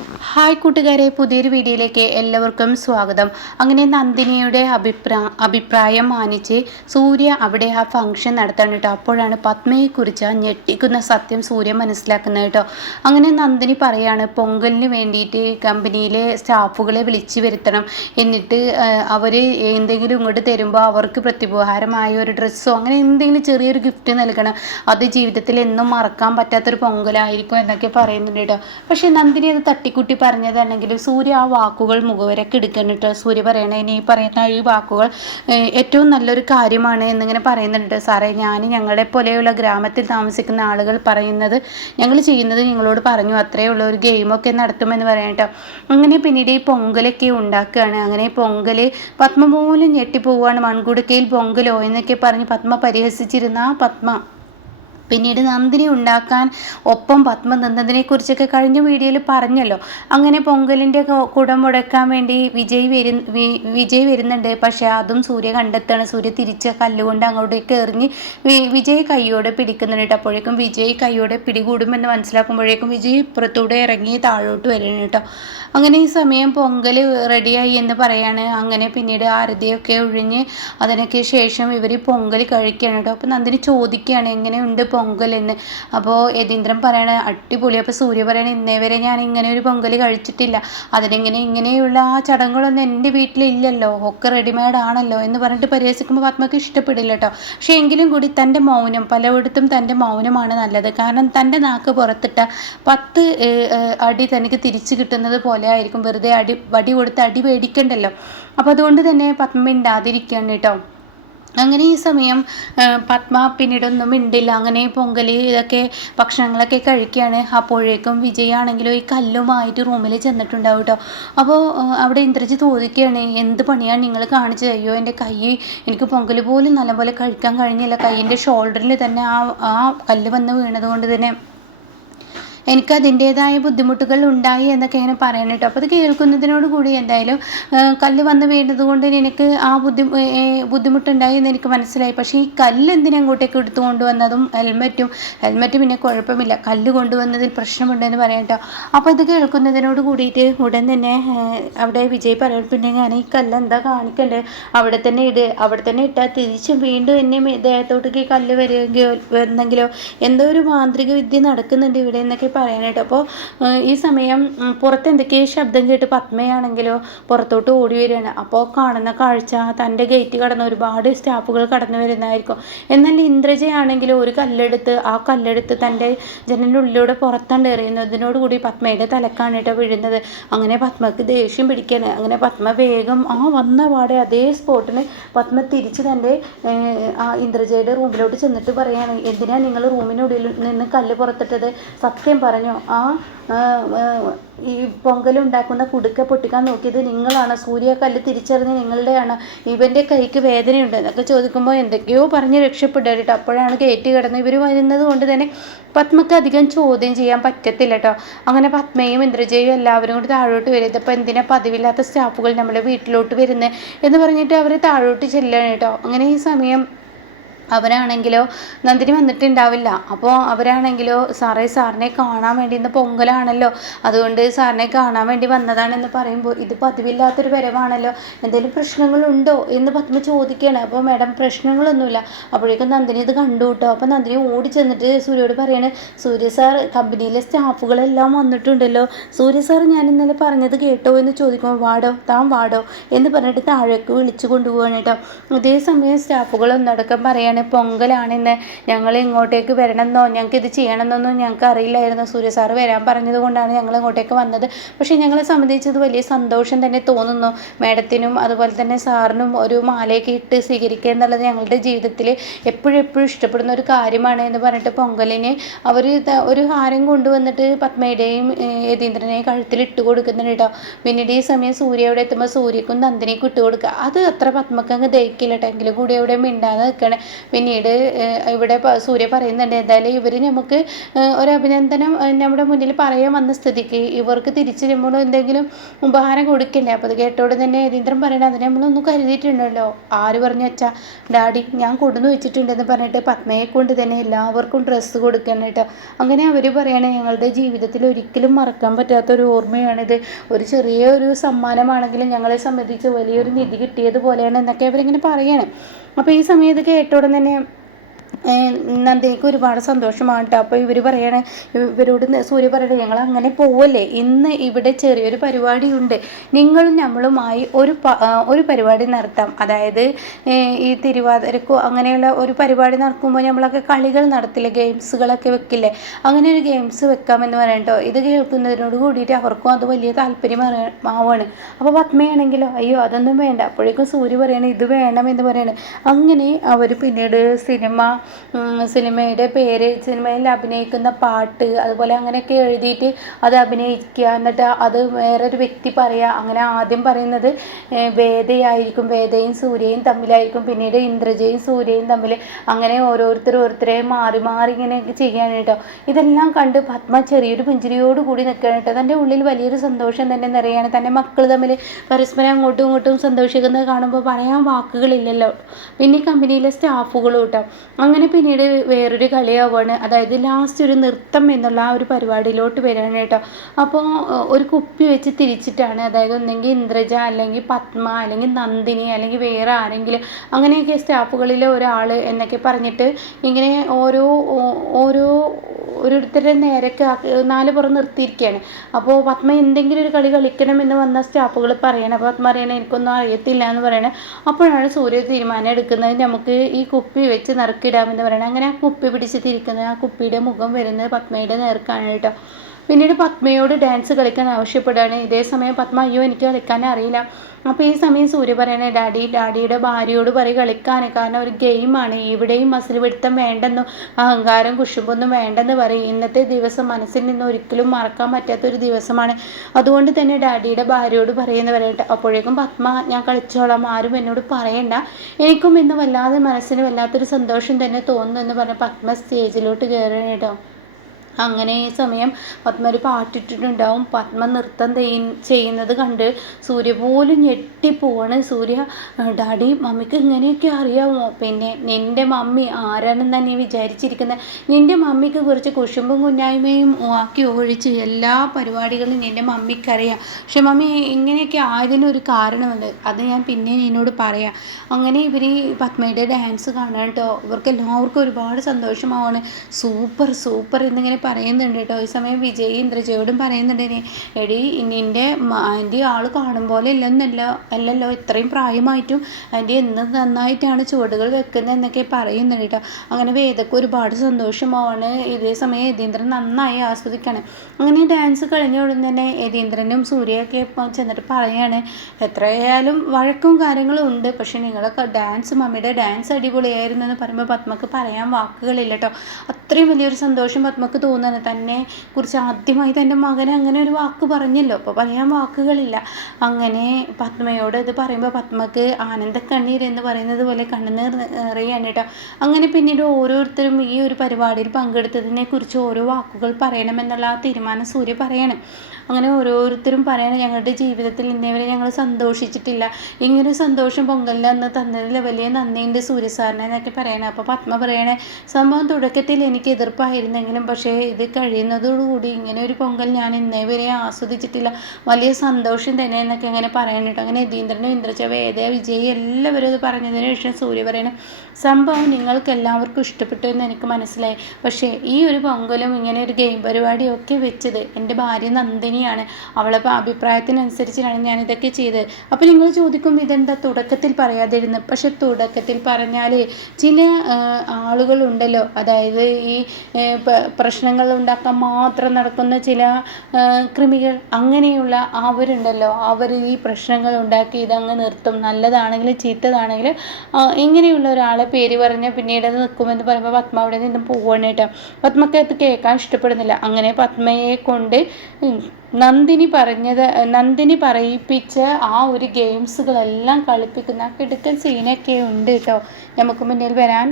Hi കൂട്ടുകാരെ, പുതിയൊരു വീഡിയോയിലേക്ക് എല്ലാവർക്കും സ്വാഗതം. അങ്ങനെ നന്ദിനിയുടെ അഭിപ്രായം മാനിച്ച് സൂര്യ അവിടെ ആ ഫംഗ്ഷൻ നടത്താൻ കേട്ടോ. അപ്പോഴാണ് പത്മയെക്കുറിച്ച് ഞെട്ടിക്കുന്ന സത്യം സൂര്യ മനസ്സിലാക്കുന്നത് കേട്ടോ. അങ്ങനെ നന്ദിനി പറയാണ്, പൊങ്കലിന് വേണ്ടിയിട്ട് കമ്പനിയിലെ സ്റ്റാഫുകളെ വിളിച്ചു വരുത്തണം, എന്നിട്ട് അവർ എന്തെങ്കിലും ഇങ്ങോട്ട് തരുമ്പോൾ അവർക്ക് പ്രത്യുപഹാരമായ ഒരു ഡ്രസ്സോ അങ്ങനെ എന്തെങ്കിലും ചെറിയൊരു ഗിഫ്റ്റ് നൽകണം. അത് ജീവിതത്തിൽ എന്നും മറക്കാൻ പറ്റാത്തൊരു പൊങ്കലായിരിക്കും എന്നൊക്കെ പറയുന്നുണ്ട് കേട്ടോ. പക്ഷേ നന്ദിനി അത് തട്ടിക്കൂട്ടി പറഞ്ഞതാണെങ്കിൽ സൂര്യ ആ വാക്കുകൾ മുഖവരൊക്കെ എടുക്കുന്നുണ്ട്. സൂര്യ പറയണ ഇനി പറയുന്ന ഈ വാക്കുകൾ ഏറ്റവും നല്ലൊരു കാര്യമാണ് എന്നിങ്ങനെ പറയുന്നുണ്ട്. സാറേ, ഞങ്ങളെ പോലെയുള്ള ഗ്രാമത്തിൽ താമസിക്കുന്ന ആളുകൾ പറയുന്നത് ഞങ്ങൾ ചെയ്യുന്നത് നിങ്ങളോട് പറഞ്ഞു, അത്രയേ ഉള്ള ഒരു ഗെയിമൊക്കെ നടത്തുമെന്ന് പറയാം കേട്ടോ. അങ്ങനെ പിന്നീട് ഈ പൊങ്കലൊക്കെ ഉണ്ടാക്കുകയാണ്. അങ്ങനെ പൊങ്കൽ പത്മ പോലും ഞെട്ടിപ്പോവുകയാണ്. മൺകുടുക്കയിൽ പൊങ്കലോ എന്നൊക്കെ പറഞ്ഞ് പത്മ പരിഹസിച്ചിരുന്ന പത്മ പിന്നീട് നന്ദിനി ഉണ്ടാക്കാൻ ഒപ്പം പത്മ നിന്നതിനെക്കുറിച്ചൊക്കെ കഴിഞ്ഞ വീഡിയോയിൽ പറഞ്ഞല്ലോ. അങ്ങനെ പൊങ്കലിൻ്റെ കുടം മുടക്കാൻ വേണ്ടി വിജയ് വരുന്നുണ്ട്. പക്ഷേ അതും സൂര്യ കണ്ടെത്താണ്. സൂര്യ തിരിച്ച് കല്ലുകൊണ്ട് അങ്ങോട്ടേക്ക് എറിഞ്ഞ് വിജയ് കൈയോടെ പിടിക്കുന്നുണ്ട്. അപ്പോഴേക്കും വിജയ് കൈയോടെ പിടികൂടുമെന്ന് മനസ്സിലാക്കുമ്പോഴേക്കും വിജയ് ഇപ്പുറത്തൂടെ ഇറങ്ങി താഴോട്ട് വരുന്നു കേട്ടോ. അങ്ങനെ ഈ സമയം പൊങ്കൽ റെഡിയായി എന്ന് പറയാണ്. അങ്ങനെ പിന്നീട് ആരതിയൊക്കെ ഒഴിഞ്ഞ് അതിനൊക്കെ ശേഷം ഇവർ പൊങ്കൽ കഴിക്കുകയാണ് കേട്ടോ. അപ്പോൾ നന്ദിനി ചോദിക്കുകയാണ്, എങ്ങനെയുണ്ട് പൊങ്കൽ എന്ന്. അപ്പോൾ യതീന്ദ്രൻ പറയണ അടിപൊളി. അപ്പോൾ സൂര്യ പറയണ, ഇന്നേ വരെ ഞാൻ ഇങ്ങനെ ഒരു പൊങ്കൽ കഴിച്ചിട്ടില്ല, ഇങ്ങനെയുള്ള ആ ചടങ്ങുകളൊന്നും എൻ്റെ വീട്ടിലില്ലല്ലോ, ഒക്കെ റെഡിമെയ്ഡ് ആണല്ലോ എന്ന് പറഞ്ഞിട്ട് പരിഹസിക്കുമ്പോൾ പത്മക്ക് ഇഷ്ടപ്പെടില്ല കേട്ടോ. പക്ഷേ എങ്കിലും കൂടി തൻ്റെ മൗനം, പലയിടത്തും തൻ്റെ മൗനമാണ് നല്ലത്. കാരണം തൻ്റെ നാക്ക് പുറത്തിട്ട 10 അടി തനിക്ക് തിരിച്ചു കിട്ടുന്നത് പോലെ ആയിരിക്കും. വെറുതെ വടി കൊടുത്ത് അടി പേടിക്കണ്ടല്ലോ. അപ്പോൾ അതുകൊണ്ട് തന്നെ പത്മ മിണ്ടാതിരിക്കുകയാണ് കേട്ടോ. അങ്ങനെ ഈ സമയം പത്മ പിന്നീടൊന്നും മിണ്ടില്ല. അങ്ങനെ പൊങ്കൽ ഇതൊക്കെ ഭക്ഷണങ്ങളൊക്കെ കഴിക്കുകയാണ്. അപ്പോഴേക്കും വിജയാണെങ്കിലോ ഈ കല്ലുമായിട്ട് റൂമിൽ ചെന്നിട്ടുണ്ടാവും കേട്ടോ. അപ്പോൾ അവിടെ ഇന്ദ്രജിത്ത് ചോദിക്കുകയാണ്, എന്ത് പണിയാണ് നിങ്ങൾ കാണിച്ചത്? അയ്യോ, എൻ്റെ കൈ, എനിക്ക് പൊങ്കൽ പോലും നല്ലപോലെ കഴിക്കാൻ കഴിഞ്ഞില്ല. കൈയിൻ്റെ ഷോൾഡറിൽ തന്നെ ആ കല്ല് വന്ന് വീണത് കൊണ്ട് തന്നെ എനിക്ക് അതിൻ്റേതായ ബുദ്ധിമുട്ടുകൾ ഉണ്ടായി എന്നൊക്കെ ഇങ്ങനെ പറയണം കേട്ടോ. അപ്പോൾ അത് കേൾക്കുന്നതിനോട് കൂടി എന്തായാലും കല്ല് വന്ന് വീണത് കൊണ്ട് എനിക്ക് ആ ബുദ്ധിമുട്ടുണ്ടായി എന്ന് എനിക്ക് മനസ്സിലായി. പക്ഷേ ഈ കല്ല് എന്തിനാ അങ്ങോട്ടേക്ക് എടുത്തു കൊണ്ടുവന്നതും ഹെൽമെറ്റ് പിന്നെ കുഴപ്പമില്ല, കല്ല് കൊണ്ടുവന്നതിൽ പ്രശ്നമുണ്ടെന്ന് പറയാം കേട്ടോ. അപ്പോൾ ഇത് കേൾക്കുന്നതിനോട് കൂടിയിട്ട് ഉടൻ തന്നെ അവിടെ വിജയ് പറയും, പിന്നെ ഞാൻ ഈ കല്ല് എന്താ കാണിക്കണ്ടേ, അവിടെ തന്നെ ഇട്ടാൽ തിരിച്ചും വീണ്ടും എന്നെ ദേഹത്തോട്ടേക്ക് കല്ല് വന്നെങ്കിലോ, എന്തോ ഒരു മാന്ത്രിക വിദ്യ നടക്കുന്നുണ്ട് ഇവിടെ എന്നൊക്കെ പറയാനായിട്ട്. അപ്പോൾ ഈ സമയം പുറത്ത് എന്തൊക്കെയോ ശബ്ദം കേട്ട് പത്മയാണെങ്കിലോ പുറത്തോട്ട് ഓടി വരികയാണ്. അപ്പോൾ കാണുന്ന കാഴ്ച തൻ്റെ ഗേറ്റ് കടന്ന് ഒരുപാട് സ്റ്റാഫുകൾ കടന്നു വരുന്നതായിരിക്കും. എന്നാൽ ഇന്ദ്രജയാണെങ്കിലോ ഒരു കല്ലെടുത്ത് തൻ്റെ ജനലിനുള്ളിലൂടെ പുറത്താണ്ട് എറിയുന്നതിനോടുകൂടി പത്മയുടെ തലക്കാണ് കേട്ടോ വീഴുന്നത്. അങ്ങനെ പത്മക്ക് ദേഷ്യം പിടിക്കുകയാണ്. അങ്ങനെ പത്മ വേഗം വന്ന പാടെ അതേ സ്പോട്ടിന് പത്മ തിരിച്ച് തൻ്റെ ഇന്ദ്രജയുടെ റൂമിലോട്ട് ചെന്നിട്ട് പറയാണ്, എന്തിനാ നിങ്ങൾ റൂമിനുള്ളിൽ നിന്ന് കല്ല് പുറത്തിട്ടത്? സത്യം പറഞ്ഞോ, ഈ പൊങ്കലുണ്ടാക്കുന്ന കുടുക്ക പൊട്ടിക്കാൻ നോക്കിയത് നിങ്ങളാണ്? സൂര്യ കല്ല് തിരിച്ചറിഞ്ഞ് നിങ്ങളുടെയാണ്? ഇവൻ്റെ കൈക്ക് വേദനയുണ്ട് എന്നൊക്കെ ചോദിക്കുമ്പോൾ എന്തൊക്കെയോ പറഞ്ഞ് രക്ഷപ്പെട്ടിട്ട് അപ്പോഴാണ് ഗേറ്റ് കിടന്ന് ഇവർ വരുന്നത് കൊണ്ട് തന്നെ പത്മക്ക് അധികം ചോദ്യം ചെയ്യാൻ പറ്റത്തില്ല കേട്ടോ. അങ്ങനെ പത്മയും ഇന്ദ്രജയും എല്ലാവരും കൂടി താഴോട്ട് വരും. ഇതിപ്പോൾ എന്തിനാ പതിവില്ലാത്ത സ്റ്റാഫുകൾ നമ്മുടെ വീട്ടിലോട്ട് വരുന്നത് എന്ന് പറഞ്ഞിട്ട് അവർ താഴോട്ട് ചെല്ലുകയാണ് കേട്ടോ. അങ്ങനെ ഈ സമയം അവരാണെങ്കിലോ നന്ദിനി വന്നിട്ടുണ്ടാവില്ല. അപ്പോൾ അവരാണെങ്കിലോ, സാറിനെ കാണാൻ വേണ്ടി, ഇന്ന് പൊങ്കലാണല്ലോ, അതുകൊണ്ട് സാറിനെ കാണാൻ വേണ്ടി വന്നതാണെന്ന് പറയുമ്പോൾ ഇത് പതിവില്ലാത്തൊരു വരവാണല്ലോ, എന്തെങ്കിലും പ്രശ്നങ്ങളുണ്ടോ എന്ന് പത്മ ചോദിക്കുകയാണ്. അപ്പോൾ മാഡം പ്രശ്നങ്ങളൊന്നുമില്ല. അപ്പോഴേക്കും നന്ദിനി ഇത് കണ്ടു കേട്ടോ. അപ്പോൾ നന്ദിനി ഓടി ചെന്നിട്ട് സൂര്യയോട് പറയാണ്, സൂര്യ സാർ, കമ്പനിയിലെ സ്റ്റാഫുകളെല്ലാം വന്നിട്ടുണ്ടല്ലോ, സൂര്യ സാർ ഞാൻ ഇന്നലെ പറഞ്ഞത് കേട്ടോ എന്ന് ചോദിക്കുമ്പോൾ താൻ വാടോ എന്ന് പറഞ്ഞിട്ട് താഴേക്ക് വിളിച്ചു കൊണ്ടുപോവാണ് കേട്ടോ. അതേസമയം സ്റ്റാഫുകൾ ഒന്നടക്കം പറയാണ്, പൊങ്കലാണെന്ന്, ഞങ്ങൾ ഇങ്ങോട്ടേക്ക് വരണമെന്നോ ഞങ്ങൾക്ക് ഇത് ചെയ്യണമെന്നൊന്നും ഞങ്ങൾക്ക് അറിയില്ലായിരുന്നു. സൂര്യ സാറ് വരാൻ പറഞ്ഞത് കൊണ്ടാണ് ഞങ്ങൾ ഇങ്ങോട്ടേക്ക് വന്നത്. പക്ഷേ ഞങ്ങളെ സംബന്ധിച്ചത് വലിയ സന്തോഷം തന്നെ തോന്നുന്നു. മാഡത്തിനും അതുപോലെ തന്നെ സാറിനും ഒരു മാലയൊക്കെ ഇട്ട് സ്വീകരിക്കുക എന്നുള്ളത് ഞങ്ങളുടെ ജീവിതത്തിൽ എപ്പോഴും ഇഷ്ടപ്പെടുന്ന ഒരു കാര്യമാണ് എന്ന് പറഞ്ഞിട്ട് പൊങ്കലിന് അവർ ഒരു ഹാരം കൊണ്ടുവന്നിട്ട് പത്മയുടെയും യതീന്ദ്രനെയും കഴുത്തിൽ ഇട്ട് കൊടുക്കുന്നുണ്ട് കേട്ടോ. പിന്നീട് ഈ സമയം സൂര്യ അവിടെ എത്തുമ്പോൾ സൂര്യക്കും നന്ദിനിക്കും ഇട്ട് കൊടുക്കുക. അത് അത്ര പത്മക്ക് അങ്ങ് ദഹിക്കില്ല കേട്ടോ. എങ്കിലും കൂടി അവിടെ മിണ്ടാതെ നിൽക്കണേ. പിന്നീട് ഇവിടെ സൂര്യ പറയുന്നുണ്ട്, എന്തായാലും ഇവർ നമുക്ക് ഒരു അഭിനന്ദനം നമ്മുടെ മുന്നിൽ പറയാൻ വന്ന സ്ഥിതിക്ക് ഇവർക്ക് തിരിച്ച് നമ്മൾ എന്തെങ്കിലും ഉപഹാരം കൊടുക്കണ്ടേ. അപ്പോൾ അത് കേട്ടോടെ തന്നെ യതീന്ദ്രൻ പറയണത് അതിന് നമ്മളൊന്നും കരുതിയിട്ടുണ്ടല്ലോ. ആര് പറഞ്ഞു വെച്ചാൽ ഡാഡി ഞാൻ കൊടുന്നു വെച്ചിട്ടുണ്ടെന്ന് പറഞ്ഞിട്ട് പത്മയെ കൊണ്ട് തന്നെ എല്ലാവർക്കും ഡ്രസ്സ് കൊടുക്കണം കേട്ടോ. അങ്ങനെ അവർ പറയണേ ഞങ്ങളുടെ ജീവിതത്തിൽ ഒരിക്കലും മറക്കാൻ പറ്റാത്തൊരു ഓർമ്മയാണിത്. ഒരു ചെറിയ ഒരു സമ്മാനമാണെങ്കിലും ഞങ്ങളെ സംബന്ധിച്ച് വലിയൊരു നിധി കിട്ടിയതുപോലെയാണ് എന്നൊക്കെ അവരിങ്ങനെ പറയാണ്. അപ്പോൾ ഈ സമയത്ത് കേട്ടോടെ തന്നെ നന്ദിനിക്ക് ഒരുപാട് സന്തോഷമാണ് കേട്ടോ. അപ്പോൾ ഇവർ പറയണേ, ഇവരോട് സൂര്യ പറയണേ ഞങ്ങൾ അങ്ങനെ പോവല്ലേ, ഇന്ന് ഇവിടെ ചെറിയൊരു പരിപാടിയുണ്ട്, നിങ്ങളും നമ്മളുമായി ഒരു പരിപാടി നടത്താം. അതായത് ഈ തിരുവാതിരക്കോ അങ്ങനെയുള്ള ഒരു പരിപാടി നടക്കുമ്പോൾ നമ്മളൊക്കെ കളികൾ നടത്തില്ലേ, ഗെയിംസുകളൊക്കെ വെക്കില്ലേ, അങ്ങനെ ഒരു ഗെയിംസ് വെക്കാമെന്ന് പറയട്ടോ. ഇത് കേൾക്കുന്നതിനോട് കൂടിയിട്ട് അവർക്കും അത് വലിയ താല്പര്യമാവാണ്. അപ്പോൾ പത്മയാണെങ്കിലോ അയ്യോ അതൊന്നും വേണ്ട. അപ്പോഴേക്കും സൂര്യ പറയണേ ഇത് വേണമെന്ന് പറയണേ. അങ്ങനെ അവർ പിന്നീട് സിനിമയുടെ പേര്, സിനിമയിൽ അഭിനയിക്കുന്ന പാട്ട്, അതുപോലെ അങ്ങനെയൊക്കെ എഴുതിയിട്ട് അത് അഭിനയിക്കുക, എന്നിട്ട് അത് വേറൊരു വ്യക്തി പറയുക. അങ്ങനെ ആദ്യം പറയുന്നത് വേദയായിരിക്കും, വേദയും സൂര്യയും തമ്മിലായിരിക്കും, പിന്നീട് ഇന്ദ്രജയും സൂര്യയും തമ്മിൽ, അങ്ങനെ ഓരോരുത്തരെ മാറി മാറി ഇങ്ങനെ ചെയ്യാൻ കേട്ടോ. ഇതെല്ലാം കണ്ട് പത്മ ചെറിയൊരു പുഞ്ചിരിയോട് കൂടി നിൽക്കുകയാണ് കേട്ടോ. തൻ്റെ ഉള്ളിൽ വലിയൊരു സന്തോഷം തന്നെ നിറയാണ്. തൻ്റെ മക്കൾ തമ്മിൽ പരസ്പരം അങ്ങോട്ടും ഇങ്ങോട്ടും സന്തോഷിക്കുന്നത് കാണുമ്പോൾ പറയാൻ വാക്കുകളില്ലല്ലോ. പിന്നെ കമ്പനിയിലെ സ്റ്റാഫുകളും കേട്ടോ. അങ്ങനെ പിന്നീട് വേറൊരു കളിയാവുകയാണ്. അതായത് ലാസ്റ്റ് ഒരു നൃത്തം എന്നുള്ള ആ ഒരു പരിപാടിയിലോട്ട് വരികയാണ് കേട്ടോ. അപ്പോൾ ഒരു കുപ്പി വെച്ച് തിരിച്ചിട്ടാണ്, അതായത് ഒന്നെങ്കിൽ ഇന്ദ്രജ അല്ലെങ്കിൽ പത്മ അല്ലെങ്കിൽ നന്ദിനി അല്ലെങ്കിൽ വേറെ ആരെങ്കിലും അങ്ങനെയൊക്കെ സ്റ്റാഫുകളിലെ ഒരാൾ എന്നൊക്കെ പറഞ്ഞിട്ട് ഇങ്ങനെ ഓരോരുത്തരുടെ നേരൊക്കെ 4 പുറം നിർത്തിയിരിക്കുകയാണ്. അപ്പോൾ പത്മ എന്തെങ്കിലും ഒരു കളി കളിക്കണമെന്ന് വന്ന സ്റ്റാഫുകൾ പറയണം. അപ്പോൾ പത്മ പറയണേ എനിക്കൊന്നും അറിയത്തില്ല എന്ന് പറയണേ. അപ്പോഴാണ് സൂര്യ തീരുമാനം എടുക്കുന്നത് നമുക്ക് ഈ കുപ്പി വെച്ച് നറുക്കിടാമെന്ന് പറയണത്. അങ്ങനെ ആ കുപ്പി പിടിച്ച് തിരിക്കുന്നത്, ആ കുപ്പിയുടെ മുഖം വരുന്നത് പത്മയുടെ നേർക്കാണ് കേട്ടോ. പിന്നീട് പത്മയോട് ഡാൻസ് കളിക്കാൻ ആവശ്യപ്പെടുകയാണ്. ഇതേ സമയം പത്മ അയ്യോ എനിക്ക് കളിക്കാൻ അറിയില്ല. അപ്പോൾ ഈ സമയം സൂര്യ പറയണേ ഡാഡിയുടെ ഭാര്യയോട് പറയും കളിക്കാൻ, കാരണം ഒരു ഗെയിമാണ്, ഇവിടെയും മസിൽ പിടുത്തം വേണ്ടെന്നും അഹങ്കാരം കുശുമ്പൊന്നും വേണ്ടെന്ന് പറയും. ഇന്നത്തെ ദിവസം മനസ്സിൽ നിന്ന് ഒരിക്കലും മറക്കാൻ പറ്റാത്തൊരു ദിവസമാണ്, അതുകൊണ്ട് തന്നെ ഡാഡിയുടെ ഭാര്യയോട് പറയുന്ന പറയട്ടെ. അപ്പോഴേക്കും പത്മ ഞാൻ കളിച്ചോളാം, ആരും എന്നോട് പറയണ്ട, എനിക്കും ഇന്ന് വല്ലാതെ മനസ്സിന് വല്ലാത്തൊരു സന്തോഷം തന്നെ തോന്നുന്നു എന്ന് പറഞ്ഞ് പത്മ സ്റ്റേജിലോട്ട് കയറണം കേട്ടോ. അങ്ങനെ ഈ സമയം പത്മ ഒരു പാട്ടിട്ടിട്ടുണ്ടാവും. പത്മ നൃത്തം ചെയ്യുന്നത് കണ്ട് സൂര്യ പോലും ഞെട്ടിപ്പോവാണ്. സൂര്യ ഡാഡി മമ്മിക്ക് ഇങ്ങനെയൊക്കെ അറിയാമോ? പിന്നെ നിൻ്റെ മമ്മി ആരാണെന്നാണ് നീ വിചാരിച്ചിരിക്കുന്നത്? നിൻ്റെ മമ്മിക്ക് കുറച്ച് കുശുമ്പും കുഞ്ഞായ്മയും ആക്കി ഒഴിച്ച് എല്ലാ പരിപാടികളും നിൻ്റെ മമ്മിക്കറിയാം. പക്ഷെ മമ്മി ഇങ്ങനെയൊക്കെ ആയതിനൊരു കാരണമുണ്ട്, അത് ഞാൻ പിന്നെ നിന്നോട് പറയാം. അങ്ങനെ ഇവർ പത്മയുടെ ഡാൻസ് കാണാൻ കേട്ടോ. ഇവർക്ക് എല്ലാവർക്കും ഒരുപാട് സന്തോഷമാവാണ്. സൂപ്പർ എന്നിങ്ങനെ പറയുന്നുണ്ട് കേട്ടോ. ഈ സമയം വിജയ് ഇന്ദ്രജയോടും പറയുന്നുണ്ട്, എടി നിൻ്റെ ആൻറ്റി ആൾ കാണും പോലെ അല്ലല്ലോ, ഇത്രയും പ്രായമായിട്ടും ആൻറ്റി എന്ന് നന്നായിട്ടാണ് ചുവടുകൾ വെക്കുന്നത് എന്നൊക്കെ പറയുന്നുണ്ട് കേട്ടോ. അങ്ങനെ വേദക്ക് ഒരുപാട് സന്തോഷമാണ്. ഇതേ സമയം യതീന്ദ്രൻ നന്നായി ആസ്വദിക്കണം. അങ്ങനെ ഡാൻസ് കഴിഞ്ഞ ഉടൻ തന്നെ യതീന്ദ്രനും സൂര്യയൊക്കെ ചെന്നിട്ട് പറയാണ്, എത്രയായാലും വഴക്കും കാര്യങ്ങളും ഉണ്ട്, പക്ഷെ നിങ്ങളൊക്കെ മമ്മിയുടെ ഡാൻസ് അടിപൊളിയായിരുന്നു എന്ന് പറയുമ്പോൾ പത്മക്ക് പറയാൻ വാക്കുകളില്ല കേട്ടോ. അത്രയും വലിയൊരു സന്തോഷം പത്മക്ക് തോന്നുന്നു. തന്നെ കുറിച്ച് ആദ്യമായി തൻ്റെ മകനെ അങ്ങനെ ഒരു വാക്ക് പറഞ്ഞല്ലോ, അപ്പോൾ പറയാൻ വാക്കുകളില്ല. അങ്ങനെ പത്മയോട് ഇത് പറയുമ്പോൾ പത്മക്ക് ആനന്ദക്കണ്ണീർ എന്ന് പറയുന്നത് പോലെ കണ്ണുനീർ നിറയാണ് കേട്ടോ. അങ്ങനെ പിന്നീട് ഓരോരുത്തരും ഈ ഒരു പരിപാടിയിൽ പങ്കെടുത്തതിനെ കുറിച്ച് ഓരോ വാക്കുകൾ പറയണമെന്നുള്ള ആ തീരുമാനം സൂര്യ പറയണം. അങ്ങനെ ഓരോരുത്തരും പറയണം, ഞങ്ങളുടെ ജീവിതത്തിൽ ഇന്നേവരെ ഞങ്ങൾ സന്തോഷിച്ചിട്ടില്ല, ഇങ്ങനെ സന്തോഷം പൊങ്കലിൽ അന്ന് തന്നതിൽ വലിയ നന്ദിയുണ്ട് സൂര്യ സാറിനെ എന്നൊക്കെ പറയണം. അപ്പോൾ പത്മ പറയണേ, സംഭവം തുടക്കത്തിൽ എനിക്ക് എതിർപ്പായിരുന്നെങ്കിലും പക്ഷേ ഇത് കഴിയുന്നതോടുകൂടി ഇങ്ങനെ ഒരു പൊങ്കൽ ഞാൻ ഇന്നേവരെ ആസ്വദിച്ചിട്ടില്ല, വലിയ സന്തോഷം തന്നെ എന്നൊക്കെ അങ്ങനെ പറയണം കേട്ടോ. അങ്ങനെ യതീന്ദ്രനും ഇന്ദ്രജ വേദ വിജയ് എല്ലാവരും അത് പറഞ്ഞതിന് ശേഷം സൂര്യ പറയണം, സംഭവം നിങ്ങൾക്ക് എല്ലാവർക്കും ഇഷ്ടപ്പെട്ടു എന്ന് എനിക്ക് മനസ്സിലായി, പക്ഷേ ഈ ഒരു പൊങ്കലും ഇങ്ങനെ ഒരു ഗെയിം പരിപാടിയും ഒക്കെ വെച്ചത് എൻ്റെ ഭാര്യ നന്ദിനിയാണ്, അവളെ അഭിപ്രായത്തിനനുസരിച്ചാണ് ഞാനിതൊക്കെ ചെയ്തത്. അപ്പോൾ നിങ്ങൾ ചോദിക്കും ഇതെന്താ തുടക്കത്തിൽ പറയാതിരുന്നത്? പക്ഷെ തുടക്കത്തിൽ പറഞ്ഞാൽ ചില ആളുകളുണ്ടല്ലോ, അതായത് ഈ പ്രശ്നങ്ങൾ ഉണ്ടാക്കാൻ മാത്രം നടക്കുന്ന ചില കൃമികൾ, അങ്ങനെയുള്ള അവരുണ്ടല്ലോ, അവർ ഈ പ്രശ്നങ്ങൾ ഉണ്ടാക്കി ഇതങ്ങ് നിർത്തും, നല്ലതാണെങ്കിലും ചീത്തതാണെങ്കിലും ഇങ്ങനെയുള്ള ഒരാളെ പേര് പറഞ്ഞാൽ പിന്നീട് അത് നിൽക്കുമെന്ന് പറയുമ്പോൾ പത്മ അവിടെ നിന്ന് പോവാണ് കേട്ടോ. പത്മക്ക് അത് കേൾക്കാൻ ഇഷ്ടപ്പെടുന്നില്ല. അങ്ങനെ പത്മയെ കൊണ്ട് നന്ദിനി പറയിപ്പിച്ച ആ ഒരു ഗെയിംസുകളെല്ലാം കളിപ്പിക്കുന്ന കിടുക്കൻ സീനൊക്കെ ഉണ്ട് കേട്ടോ നമുക്ക് മുന്നിൽ വരാൻ.